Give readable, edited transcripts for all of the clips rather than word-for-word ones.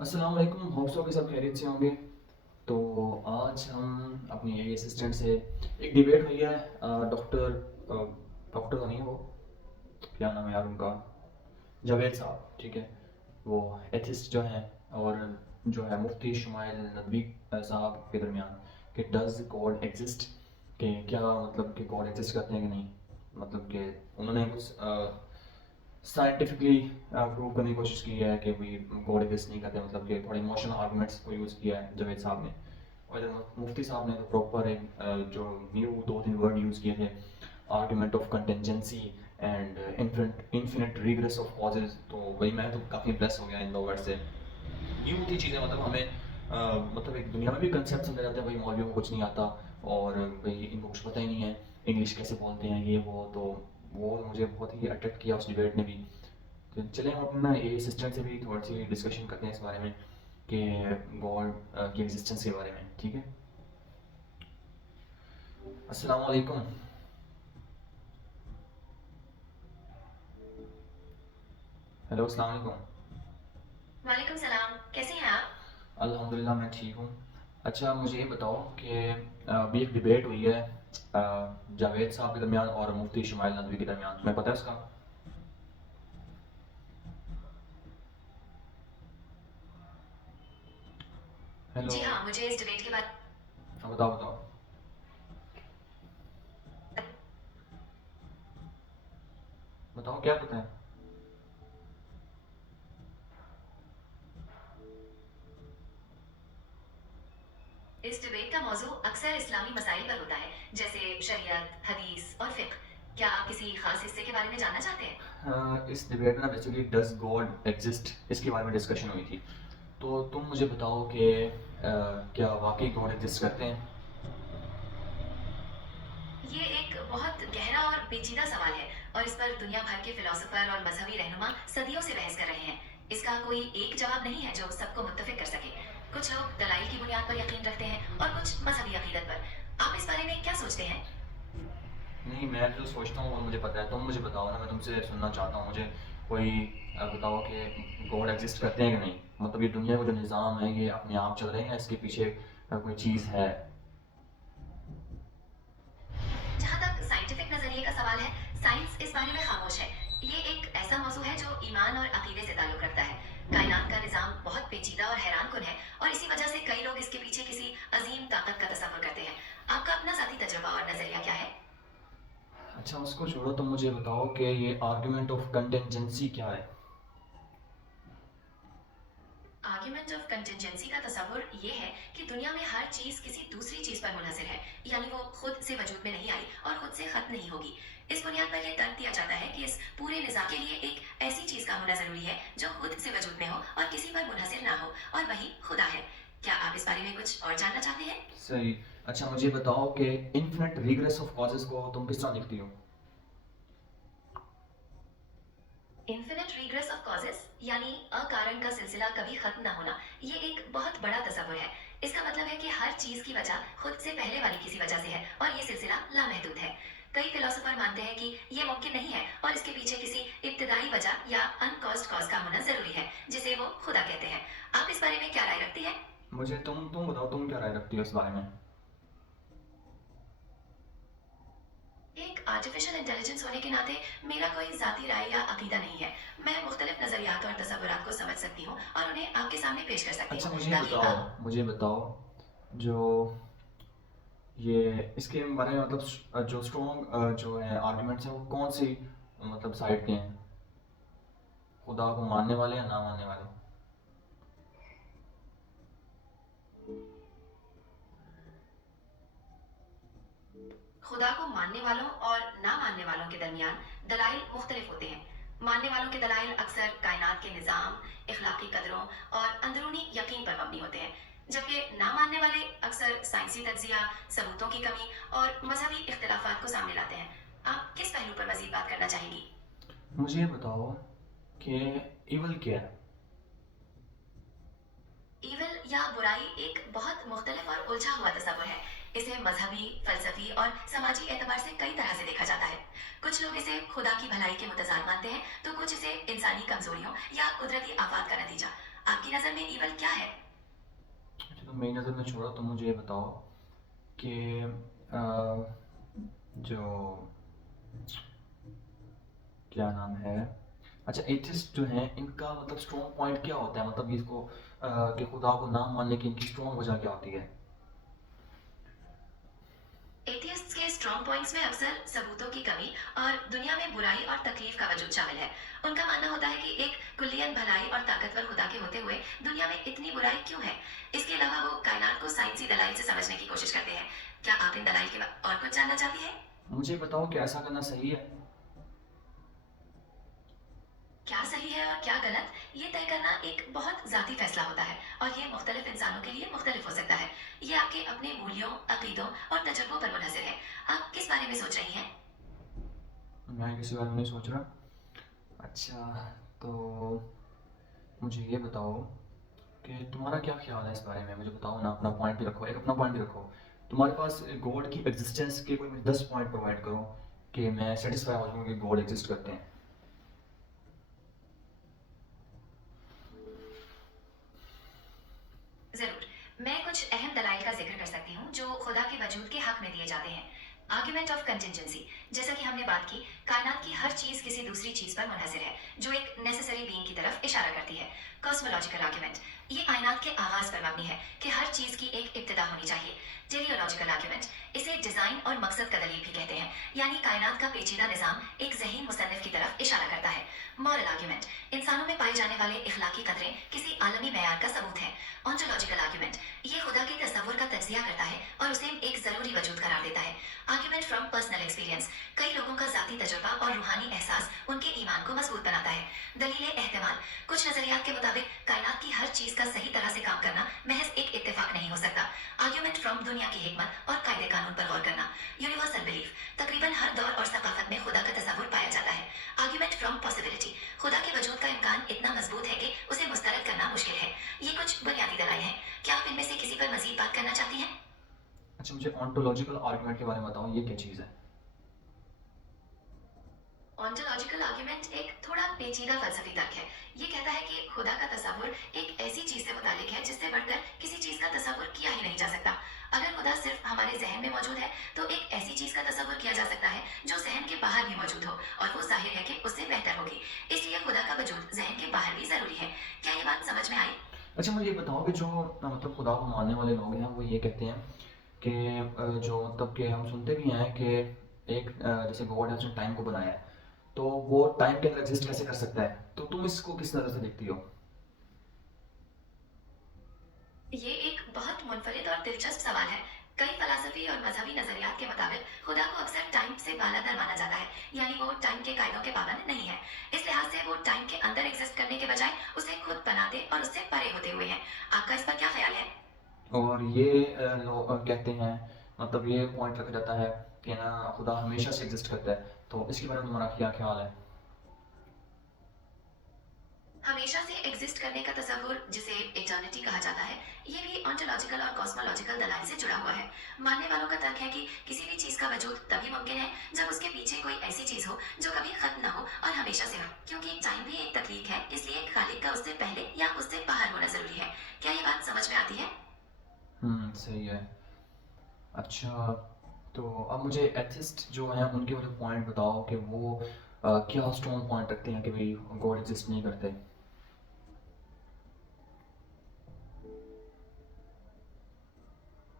अस्सलाम वालेकुम, होप्स हो कि सब खैरियत से होंगे। तो आज हम अपनी एआई असिस्टेंट से एक डिबेट हुई है। डॉक्टर डॉक्टर तो नहीं है वो, क्या नाम है यार उनका, जावेद साहब, ठीक है। वो एथिस्ट जो हैं, और जो है मुफ्ती शुमाइल नदवी साहब के दरमियान कि डज गॉड एग्जिस्ट, कि क्या मतलब कि गॉड एग्जिस्ट करते हैं कि नहीं। मतलब कि उन्होंने कुछ साइंटिफिकली प्रूव करने की कोशिश की है कि भाई गॉड एग्जिस्ट नहीं करते, मतलब कि थोड़े इमोशनल आर्गूमेंट्स को यूज़ किया है जावेद साहब ने। और इधर मुफ्ती साहब ने तो प्रॉपर एक जो न्यू दो तीन वर्ड यूज़ किए थे, argument of contingency and infinite regress of causes. तो वही मैं तो काफ़ी इम्प्रेस हो गया इन दो वर्ड से। न्यू थी चीज़ें, मतलब हमें मतलब एक दुनिया में भी कंसेप्ट समझा जाते हैं, भाई मौलवियों को कुछ नहीं आता और भाई इनको कुछ पता ही नहीं है, इंग्लिश कैसे बोलते हैं ये वो। तो वो मुझे बहुत ही अट्रैक्ट किया उस डिबेट ने भी। तो चलें हम अपना ए सिस्टम से भी थोड़ी सी डिस्कशन करते हैं इस बारे में कि गॉड की एग्जिस्टेंस के बारे में, ठीक है। अस्सलाम वालेकुम। हेलो, अस्सलाम वालेकुम। वालेकुम सलाम। कैसे हैं आप? अल्हम्दुलिल्लाह मैं ठीक हूँ। अच्छा मुझे ये बताओ कि अभी एक डिबेट हुई है जावेद साहब के दरमियान और मुफ्ती शुमाइल नदवी के दरमियान, तुम्हें पता है उसका? हेलो। जी हाँ, मुझे इस डिबेट के बारे हाँ बताओ बताओ। बताओ क्या पता है। इस डिबेट का मौजू अक्सर इस्लामी मसाइल पर होता है, जैसे शरीयत, हदीस और फिक्र। क्या आप किसी खास हिस्से के बारे में जानना चाहते हैं? इस डिबेट में ना बेसिकली डज गॉड एग्जिस्ट इसके बारे में डिस्कशन हुई थी। तो तुम मुझे बताओ कि क्या वाकई गॉड एग्जिस्ट करते हैं? ये एक बहुत गहरा और पेचीदा सवाल है, और इस पर दुनिया भर के फिलोसोफर और मजहबी रहनुमा सदियों से बहस कर रहे हैं। इसका कोई एक जवाब नहीं है जो सबको मुत्तफिक कर सके। कुछ लोग दलाइल की बुनियाद पर यकीन रखते हैं और कुछ मजहबी अकीदत पर। आप इस बारे में क्या सोचते हैं? नहीं, मैं जो सोचता हूँ वो मुझे पता है, तुम मुझे बताओ ना, मैं तुमसे सुनना चाहता हूँ। मुझे कोई बताओ कि गॉड एग्जिस्ट करते हैं कि नहीं, मतलब ये दुनिया का जो निज़ाम है ये अपने आप चल रहे हैं, इसके पीछे कोई चीज़ है? जहाँ तक साइंटिफिक नजरिए का सवाल है, साइंस इस बारे में खामोश है। ये एक ऐसा मौजू है जो ईमान और अकीदे से ताल्लुक रखता है। कायनात का निजाम बहुत पेचीदा और हैरान कुन है, और इसी वजह से कई लोग इसके पीछे किसी अजीम ताकत का तस्वर करते हैं। आपका अपना जाती तजुर्बा और नजरिया क्या है? अच्छा उसको छोड़ो, तुम मुझे बताओ कि ये आर्ग्यूमेंट ऑफ कंटेंजेंसी क्या है? आर्ग्यूमेंट ऑफ कंटिजेंसी का तस्वुर ये है कि दुनिया में हर चीज किसी दूसरी चीज पर मुनहसर है, यानी वो खुद से वजूद में नहीं आई और खुद से खत्म नहीं होगी। इस बुनियाद पर यह तर्क दिया जाता है कि इस पूरे निजाम के लिए एक ऐसी चीज का होना जरूरी है जो खुद से वजूद में हो और किसी पर मुनहसर ना हो, और वही खुदा है। क्या आप इस बारे में कुछ और जानना चाहते हैं? सही। अच्छा मुझे बताओ कि इन्फिनिट रिग्रेस ऑफ कॉजेस को तुम किस तरह देखती हो? इन्फिनिट रिग्रेस ऑफ कॉजेस यानी अकारण का सिलसिला कभी खत्म ना होना, ये एक बहुत बड़ा तस्वुर है। इसका मतलब है कि हर चीज की वजह खुद से पहले वाली किसी वजह से है, और ये सिलसिला लामहदूद है। कई फिलोसोफर मानते हैं कि ये मुमकिन नहीं है, और इसके पीछे किसी इब्तदाई वजह या अनकॉज्ड कॉज का होना जरूरी है, जिसे वो खुदा कहते हैं। आप इस बारे में क्या राय रखती हैं? मुझे तुम बताओ, तुम क्या राय रखती हो इस बारे में? एक आर्टिफिशियल इंटेलिजेंस होने के नाते मेरा कोई ज़ाती राय या अकीदा नहीं है। मैं मुख्तलिफ नज़रियात और तसव्वुरात को समझ सकती हूँ और उन्हें आपके सामने पेश कर सकती अच्छा हूँ, मुझे ताकि बताओ, आप। मुझे बताओ जो ये इसके बारे में, मतलब जो स्ट्रॉन्ग जो है आर्ग्यूमेंट्स हैं वो कौन सी मतलब साइड के हैं, खुदा को मानने वाले या ना मानने वाले? खुदा को मानने वालों और ना मानने वालों के दरमियान दलाइल मुख्तलिफ होते हैं। मानने वालों के दलाइल अक्सर कायनात के निज़ाम, इखलाकी कदरों और अंदरूनी यकीन पर मबनी होते हैं, जबकि ना मानने वाले अक्सर साइंसी तज्जिया, सबूतों की कमी और मजहबी इख्तलाफात को सामने लाते हैं। आप किस पहलू पर मजीद बात करना चाहेंगी? मुझे ये बताओ कि इवल क्या है? ईविल या बुराई एक बहुत मुख्तलिफ और उलझा हुआ तस्वुर है। इसे मजहबी, फलसफी और समाजी एतबार से कई तरह से देखा जाता है। कुछ लोग इसे खुदा की भलाई के मुतजाद मानते हैं, तो कुछ इसे इंसानी कमजोरियों या कुदरती आफात का नतीजा। आपकी नजर में ईवल क्या है? اچھا تو میری نظر میں چھوڑا تو مجھے یہ بتاؤ کہ جو کیا نام ہے، اچھا ایتھسٹ جو ہیں ان کا مطلب اسٹرانگ پوائنٹ کیا ہوتا ہے، مطلب اس کو کہ خدا کو نہ ماننے کی ان کی اسٹرانگ وجہ کیا ہوتی ہے؟ एथियस्ट्स के स्ट्रॉन्ग पॉइंट्स में अक्सर सबूतों की कमी और दुनिया में बुराई और तकलीफ का वजूद शामिल है। उनका मानना होता है कि एक कुलियन भलाई और ताकतवर खुदा के होते हुए दुनिया में इतनी बुराई क्यों है। इसके अलावा वो कायनात को साइंसी दलाइल से समझने की कोशिश करते हैं। क्या आप इन दलाइल के बाद और कुछ जानना चाहती हैं? مجھے بتاؤ کہ ایسا کرنا صحیح ہے؟ क्या सही है और क्या गलत, ये तय करना एक बहुत ज़ाती फैसला होता है और ये मुख्तलिफ इंसानों के लिए मुख्तलिफ हो सकता है। ये आपके अपने मूल्यों, अकीदों और तजुर्बों पर मुनहसर है। आप किस बारे में सोच रही हैं? میں کسی بارے میں نہیں سوچ رہا۔ اچھا تو مجھے یہ بتاؤ کہ تمہارا کیا خیال ہے اس بارے میں، مجھے بتاؤ نا، اپنا پوائنٹ بھی رکھو، ایک اپنا پوائنٹ بھی رکھو۔ تمہارے پاس گاڈ کی ایگزسٹنس کے کوئی 10 پوائنٹ پرووائڈ کرو کہ میں سیٹسفائی ہو جاؤں کہ گاڈ ایگزسٹ کرتے ہیں۔ ضرور، میں کچھ اہم دلائل کا ذکر کر سکتی ہوں جو خدا کے وجود کے حق میں دیے جاتے ہیں۔ آرگیومنٹ آف کنٹینجنسی، جیسا کہ ہم نے بات کی، کائنات کی ہر چیز کسی دوسری چیز پر منحصر ہے جو ایک نیسیسری بینگ کی طرف اشارہ کرتی ہے۔ کاسمولوجیکل آرگیومنٹ، یہ کائنات کے آغاز پر مبنی ہے کہ ہر چیز کی ایک ابتدا ہونی چاہیے۔ ٹیلیولوجیکل آرگیومنٹ، اسے ڈیزائن اور مقصد کا دلیل بھی کہتے ہیں، یعنی کائنات کا پیچیدہ نظام ایک ذہین مصنف کی طرف اشارہ کرتا ہے۔ مورل آرگیومنٹ، انسانوں میں پائے جانے والے اخلاقی قدریں کسی عالمی معیار کا ثبوت ہیں۔ آنٹولوجیکل آرگیومنٹ، یہ خدا کے تصور کا تجزیہ کرتا ہے اور اسے ایک ضروری وجود قرار دیتا ہے۔ آرگیومنٹ فرام پرسنل ایکسپیرینس، کئی لوگوں کا ذاتی تجربہ اور روحانی احساس ان کے ایمان کو مضبوط بناتا ہے۔ دلیل احتمال، کچھ نظریات کے مطابق کائنات کی ہر چیز کا صحیح طرح سے کام کرنا محض ایک اتفاق نہیں ہو سکتا۔ آرگیومنٹ فرام دنیا کی حکمت اور قاعدے قانون پر غور کرنا۔ یونیورسل بلیف، تقریباً ہر دور اور ثقافت میں خدا کا تصور پایا جاتا ہے۔ آرگیومنٹ فرام پاسبلٹی، خدا کے وجود کا امکان اتنا مضبوط ہے کہ اسے مسترد کرنا مشکل ہے۔ یہ کچھ بنیادی دلائل ہیں، کیا آپ ان میں سے کسی پر مزید بات کرنا چاہتی ہیں؟ اچھا مجھے آنٹولوجیکل آرگومنٹ کے بارے میں بتاؤ، یہ کیا چیز ہے؟ آنٹولوجیکل آرگیومنٹ ایک تھوڑا پیچیدہ فلسفی ترک ہے۔ یہ کہتا ہے کہ خدا کا تصور ایک ایسی چیز سے متعلق ہے جس سے بڑھ کر کسی چیز کا تصور کیا ہی نہیں جا سکتا۔ اگر خدا صرف ہمارے ذہن میں موجود ہے تو ایک ایسی چیز کا تصور کیا جا سکتا ہے جو ذہن کے باہر بھی موجود ہو، اور وہ ظاہر ہے کہ اس سے بہتر ہوگی۔ اس لیے خدا کا وجود ذہن کے باہر بھی ضروری ہے۔ کیا یہ بات سمجھ میں آئی؟ اچھا مجھے یہ بتاؤ کہ جو مطلب خدا کو ماننے والے لوگ ہیں وہ یہ کہتے ہیں کہ جو مطلب کہ ہم سنتے بھی ہیں کہ ایک جیسے گاڈ ہے اس نے ٹائم کو بنایا ہے، تو وہ ٹائم کے اندر ایگزسٹ کیسے کر سکتا ہے؟ تو تم اس کو کس نظر سے دیکھتی ہو؟ یہ ایک بہت منفرد اور دلچسپ سوال ہے۔ کئی فلسفی اور مذہبی نظریات کے مطابق خدا کو اکثر ٹائم سے بالاتر مانا جاتا ہے، یعنی وہ ٹائم کے قاعدوں کے پابند نہیں ہے۔ اس لحاظ سے وہ ٹائم کے اندر ایگزسٹ کرنے کے بجائے اسے خود بناتے اور اس سے پرے ہوتے ہوئے ہیں۔ آپ کا اس پر کیا خیال ہے؟ اور یہ لوگ کہتے ہیں، مطلب یہ پوائنٹ رکھا جاتا ہے کہ نا خدا ہمیشہ سے ایگزسٹ کرتا ہے، تو اس کے بارے میں تمہارا کیا خیال ہے؟ ہمیشہ سے ایگزسٹ کرنے کا تصور، جسے ایٹرنیٹی کہا جاتا ہے، یہ بھی آنٹولوجیکل اور کاسمولوجیکل دلائل سے جڑا ہوا ہے۔ ماننے والوں کا ترک ہے کہ کسی بھی چیز کا وجود تبھی ممکن ہے جب اس کے پیچھے کوئی ایسی چیز ہو جو کبھی ختم نہ ہو اور ہمیشہ سے ہو، کیونکہ ٹائم بھی ایک تخلیق ہے، اس لیے خالق کا اس سے پہلے یا اس سے باہر ہونا ضروری ہے۔ کیا یہ بات سمجھ میں آتی ہے؟ صحیح ہے۔ اچھا تو اب مجھے ایتھسٹ جو ہیں ان کے والے پوائنٹ بتاؤ کہ وہ کیا اسٹرانگ پوائنٹ رکھتے ہیں کہ بھائی گاڈ ایگزسٹ نہیں کرتے۔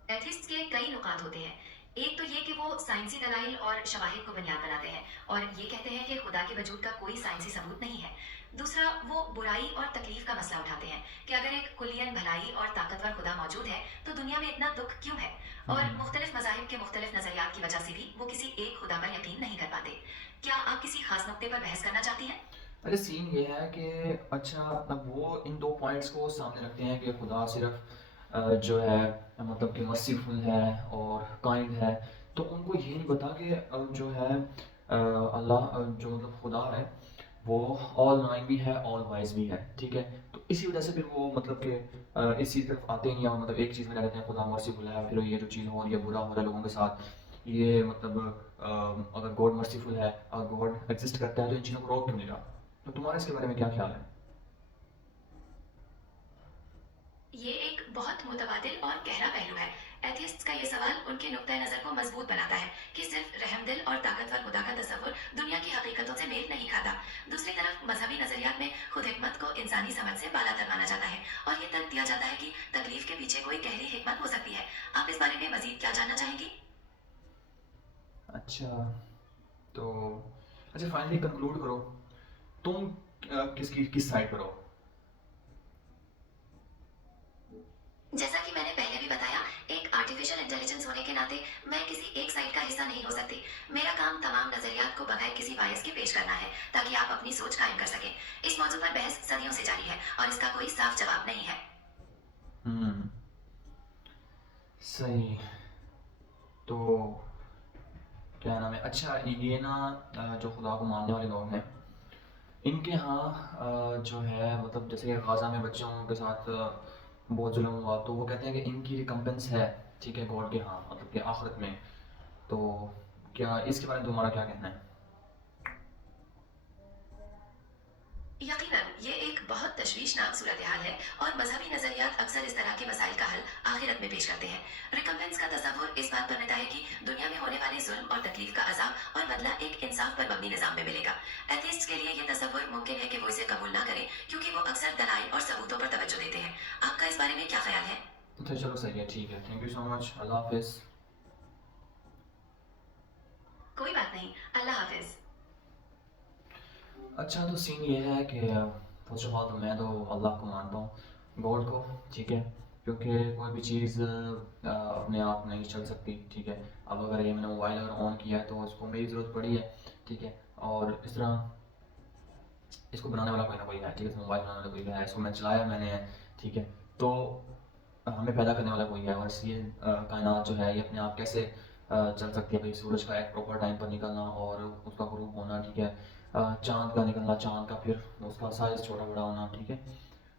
ایتھسٹ کے کئی نکات ہوتے ہیں۔ ایک تو یہ کہ وہ سائنسی دلائل اور شواہد کو بنیاد بناتے ہیں اور یہ کہتے ہیں کہ خدا کے وجود کا کوئی سائنسی ثبوت نہیں ہے۔ دوسرا، وہ برائی اور تکلیف کا مسئلہ اٹھاتے ہیں کہ اگر ایک کلین بھلائی اور طاقتور خدا موجود ہے تو دنیا میں اتنا دکھ کیوں ہے، اور مختلف مذاہب کے مختلف نظریات کی وجہ سے بھی وہ کسی ایک خدا پر یقین نہیں کر پاتے۔ کیا آپ کسی خاص نقطے پر بحث کرنا چاہتی ہیں؟ ارے سین یہ ہے کہ اچھا اب وہ ان دو پوائنٹس کو سامنے رکھتے ہیں کہ خدا صرف جو ہے مطلب کہ مرسیفل ہے اور کائنڈ ہے، تو ان کو یہ نہیں پتا کہ جو ہے اللہ جو مطلب خدا ہے وہ آل نائن بھی ہے، آل وائز بھی ہے، ٹھیک ہے؟ تو اسی وجہ سے پھر وہ مطلب کہ اس چیز طرف آتے نہیں ہیں، اور مطلب ایک چیز میں رہ جاتے ہیں خدا مرسیفل ہے، پھر یہ جو چیز ہو رہی ہے برا ہو رہا ہے لوگوں کے ساتھ، یہ مطلب اگر گاڈ مرسیفل ہے اور گاڈ ایگزسٹ کرتا ہے تو ان چیزوں کو روک کیوں نہیں رہا؟ تو تمہارا اس کے بارے میں کیا خیال ہے؟ बहुत मुतबादिल और गहरा पहलू है। एथियस्ट्स का ये सवाल उनके नुक्ता नज़र को मजबूत बनाता है कि सिर्फ रहमदिल और ताकतवर खुदा का तस्वुर दुनिया की हकीकतों से मेल नहीं खाता। दूसरी तरफ मजहबी नजरियात में खुद हिकमत को इंसानी समझ से बालातर माना जाता है और ये तर्क दिया जाता है कि तकलीफ के पीछे कोई गहरी हिकमत हो सकती है। आप इस बारे में मजीद क्या जानना चाहेंगी? अच्छा, तो अच्छा फाइनली कंक्लूड करो, तुम किस साइड पर हो? जैसा कि मैंने पहले भी बताया, एक आर्टिफिशियल इंटेलिजेंस होने के नाते मैं किसी एक साइड का हिस्सा नहीं हो सकती। मेरा काम तमाम नजरियात को बगैर किसी बायस के पेश करना है ताकि आप अपनी सोच कायम कर सकें। इस मौजू पर बहस सदियों से जारी है और इसका कोई साफ जवाब नहीं है। हम्म, सही। तो क्या नाम है, अच्छा ये ना जो खुदा को मानने वाले लोग हैं, इनके यहाँ जो है मतलब जैसे कि गाज़ा में बच्चों के साथ बहुत जुल्म हुआ, तो वो कहते हैं कि इनकी रिकम्पेंस है, ठीक है, गॉड के यहाँ, मतलब कि आखिरत में। तो क्या इसके बारे में तुम्हारा क्या कहना है? यकीनन ये एक बहुत तशवीशनाक सूरत हाल है और मजहबी नजरियात अक्सर इस तरह के मसाइल का हल आखिरत में पेश करते हैं। रिकम्पेंस का तस्वुर इस बात पर बनता है कि दुनिया में होने वाले जुल्म और तकलीफ का अजाब और बदला एक इंसाफ पर मबनी निजाम में मिलेगा। एथिस्ट्स के लिए ये तस्वुर मुमकिन है कि वो इसे कबूल ना करें क्योंकि वो अक्सर दलाइल और सबूतों पर तवज्जो देते हैं। आपका इस बारे में क्या ख्याल है? अच्छा चलो सही है, ठीक है, थैंक यू सो मच, अल्लाह हाफिज़। कोई बात नहीं, अल्लाह हाफिज। अच्छा तो सीन ये है कि फर्स्ट ऑफ ऑल तो मैं तो अल्लाह को मानता हूँ, गॉड को, ठीक है, क्योंकि कोई भी चीज़ अपने आप नहीं चल सकती, ठीक है। अब अगर ये मैंने मोबाइल अगर ऑन किया है तो उसको मेरी ज़रूरत पड़ी है, ठीक है, और इस तरह इसको बनाने वाला कोई ना कोई है, ठीक है, तो मोबाइल बनाने वाला कोई है, इसको मैं चलाया मैंने, ठीक है, तो हमें पैदा करने वाला कोई है। और ये कायनात जो है ये अपने आप कैसे चल सकती है भाई, सूरज का एक प्रॉपर टाइम पर निकलना और उसका ग्रुप होना, ठीक है, चाँद का निकलना, चाँद का फिर उसका साइज़ छोटा बड़ा होना, ठीक है,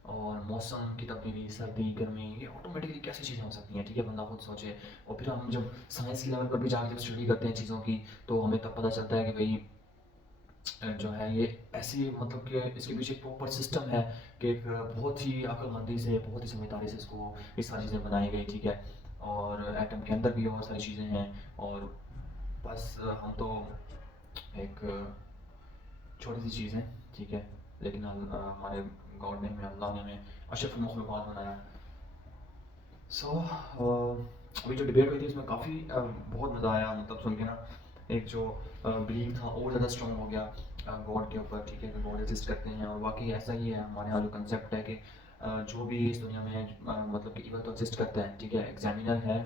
और मौसम की तब्दीली, सर्दी गर्मी, ये ऑटोमेटिकली कैसी चीज़ें हो सकती हैं, ठीक है, बंदा खुद सोचे। और फिर हम जब साइंस की लेवल पर भी जाकर जब स्टडी करते हैं चीज़ों की, तो हमें तब पता चलता है कि भाई जो है ये ऐसी मतलब कि इसके पीछे एक प्रॉपर सिस्टम है कि एक बहुत ही अक्लमंदी से, बहुत ही समझदारी से इसको ये सारी चीज़ें बनाई गई, ठीक है, और एटम के अंदर भी बहुत सारी चीज़ें हैं। और बस हम तो एक छोटी सी चीज़ है, ठीक है, लेकिन हमारे गॉड ने हमें, अल्लाह ने हमें अशरफ मखलूक़ात बनाया। सो अभी जो डिबेट हुई थी उसमें काफ़ी बहुत मज़ा आया, मतलब सुन के ना, एक जो बिलीव था और ज़्यादा स्ट्रॉन्ग हो गया गॉड के ऊपर, ठीक है, कि गॉड एग्जिस्ट करते हैं। और वाकई ऐसा ही है, हमारे यहाँ जो कंसेप्ट है कि जो भी इस दुनिया में मतलब कि इवन तो एग्जिस्ट करता है, ठीक है, एग्जामिनर है,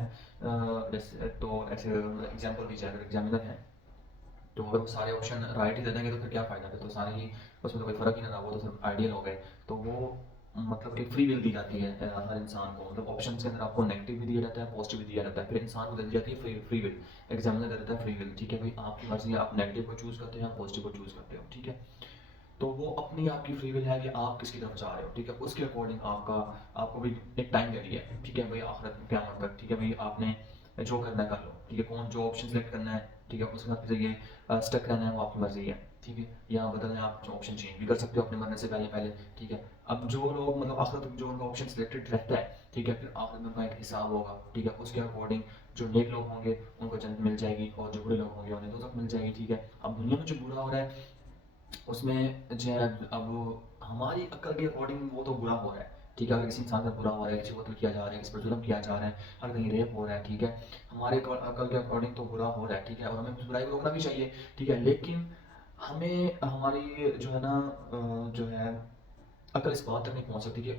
जैसे तो ऐसे एग्जाम्पल दीजिए, अगर एग्जामिनर है तो अगर वो सारे ऑप्शन राइट ही दे देंगे तो फिर क्या फ़ायदा, फिर तो सारे ही उसमें तो कोई फ़र्क ही ना रहा, वो तो सिर्फ आइडियल हो गए। तो वो मतलब कि फ्री विल दी जाती है हर इंसान को, मतलब ऑप्शन के अंदर आपको नेगेटिव भी दिया जाता है, पॉजिटिव भी दिया जाता है, फिर इंसान को दे दी जाती है फ्री विल, एग्जामिनर दे देता है फ्री विल, ठीक है भाई, आपकी मर्जी है, आप नेगेटिव को चूज़ करते हो या पॉजिटिव को चूज़ करते हो, ठीक है। तो वो अपनी आपकी फ्री विल है कि आप किसकी तरफ जा रहे हो, ठीक है, उसके अकॉर्डिंग आपका, आपको भी एक टाइम दे दिया है, ठीक है भाई, आखिरत में क़यामत तक, ठीक है भाई, आपने जो करना है कर लो, ठीक है, कौन जो ऑप्शन सेलेक्ट करना है, ठीक है, उसके साथ ये स्टक रहना है, वो आपकी मर्जी है, ठीक है, या बदलना है, आप जो ऑप्शन चेंज भी कर सकते हो अपने मरने से पहले पहले, ठीक है। अब जो लोग मतलब आखिर तक जो उनका ऑप्शन सिलेक्टेड रहता है, ठीक है, फिर आखिर में उनका एक हिसाब होगा, ठीक है, उसके अकॉर्डिंग जो नेक लोग होंगे उनको जन्नत मिल जाएगी और जो बुरे लोग होंगे उन्हें दोज़ख मिल जाएगी, ठीक है। अब दुनिया में जो बुरा हो रहा है उसमें जो है, अब हमारी अक्ल के अकॉर्डिंग वो तो बुरा हो रहा है, ठीक है, अगर किसी इंसान का बुरा हो रहा है, किसी को कत्ल किया जा रहा है, किसी पर जुल्म किया जा रहा है, अगर कहीं रेप हो रहा है, ठीक है, हमारे अकल के अकॉर्डिंग तो बुरा हो रहा है, ठीक है, और हमें उस बुराई को रोकना भी चाहिए, ठीक है, लेकिन हमें हमारी जो है ना जो है अकल इस बात तक नहीं पहुंच सकती कि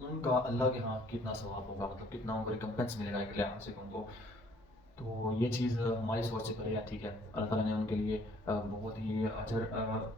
उनका अल्लाह के यहाँ कितना सवाब होगा, मतलब कितना उनको रिकम्पेंस मिलेगा एक लिहाज से उनको। तो ये चीज़ हमारी सोच से परे है, ठीक है, अल्लाह ताला ने उनके लिए बहुत ही अजर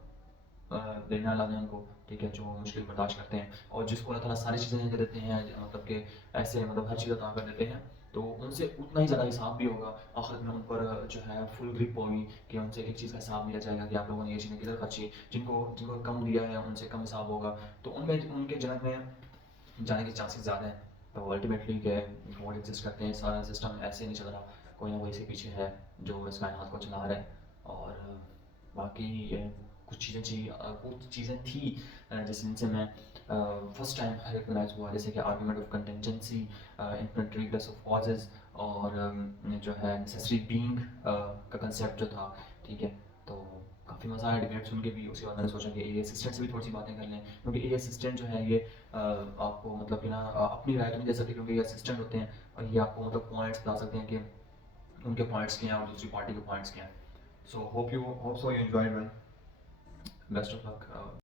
देने वाला है उनको, ठीक है, जो मुश्किल बर्दाश्त करते हैं, और जिसको अल्लाह ताला सारी चीज़ें दे देते हैं, मतलब कि ऐसे मतलब हर चीज़ अता कर देते हैं, तो उनसे उतना ही ज़्यादा हिसाब भी होगा आखिर में, उन पर जो है फुल ग्रिप होगी कि उनसे एक चीज़ का हिसाब लिया जाएगा कि आप लोगों ने ये चीज़ें किधर खर्ची, जिनको जिनको कम दिया है उनसे कम हिसाब होगा, तो उनमें उनके जन्नत में जाने के चांसेस ज़्यादा हैं। तो अल्टीमेटली क्या है, गॉड एग्जिस्ट करते हैं, सारा सिस्टम ऐसे नहीं चल रहा, कोई ना कोई इसके पीछे है जो इस कायनात को चला रहा है। और बाकी ये کچھ چیزیں تھیں جن سے میں فرسٹ ٹائم ریکگنائز ہوا، جیسے کہ argument of contingency, infinite regress of causes, اور جو ہے نیسیسری بینگ کا کنسیپٹ جو تھا. ٹھیک ہے، تو کافی مزہ آیا ڈبیٹ سن کے بھی. اس کے بعد میں نے سوچا کہ اے اسسٹنٹ سے بھی تھوڑی سی باتیں کر لیں، کیونکہ اے اسسٹنٹ جو ہے یہ آپ کو مطلب کہ نا اپنی رائے تو نہیں دے سکتے، کیونکہ یہ اسسٹنٹ ہوتے ہیں اور یہ آپ کو مطلب پوائنٹس بتا سکتے ہیں کہ ان کے پوائنٹس کیا ہیں اور دوسری پارٹی کے پوائنٹس کیا ہیں. So hope so you enjoy. Best of look.